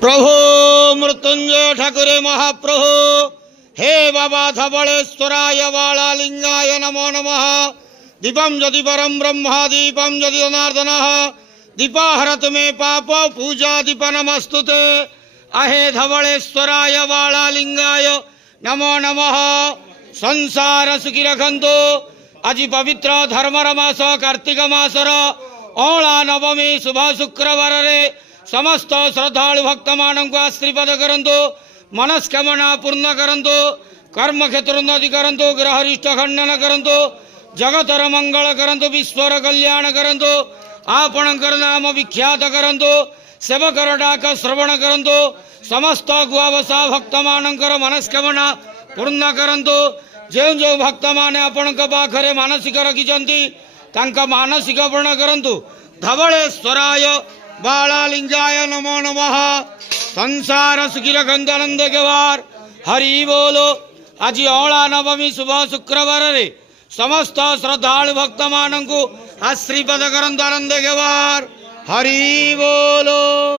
प्रभु मृत्युंजय ठाकुरे महाप्रभु हे बाबा धवलेश्वराय बालालिंगाय नमो नमः। दीपम यदि परम ब्रह्म दीपम यदि जनार्दनः दीपाहरत में पाप पूजा दीप नमस्तुते। अहे धवलेश्वराय बालालिंगाय नमो नमः। संसार सुखी रखंतु। आज पवित्र धर्मर मास कार्तिक मासर अला नवमी शुभ शुक्रवार रे समस्त श्रद्धालु भक्त मानक आशीर्वाद करंतु। मनस्कामना पूर्ण करंतु। कर्म क्षेत्र उन्नति करंतु। ग्रहरिष्ट खंडन करंतु। जगतर मंगल करंतु। विश्वर कल्याण करंतु। आपणकर नाम विख्यात करंतु। सेवकर डाक श्रवण करंतु। समस्त गुआवसा भक्त मानकर मनस्कामना पूर्ण करंतु। जो जो भक्त माने आपण पाखरे मानसिक रखिछंती तांका मानसिक पूर्ण करंतु। धवलेश्वराय बालालिंगाय नमो नमः। संसार सुखी रखंतु आनंद केवार हरि बोलो। आज अला नवमी शुभ शुक्रवार रे समस्त श्रद्धालु भक्त मानकु आशीर्वाद करंतु आनंद केवार हरि बोलो।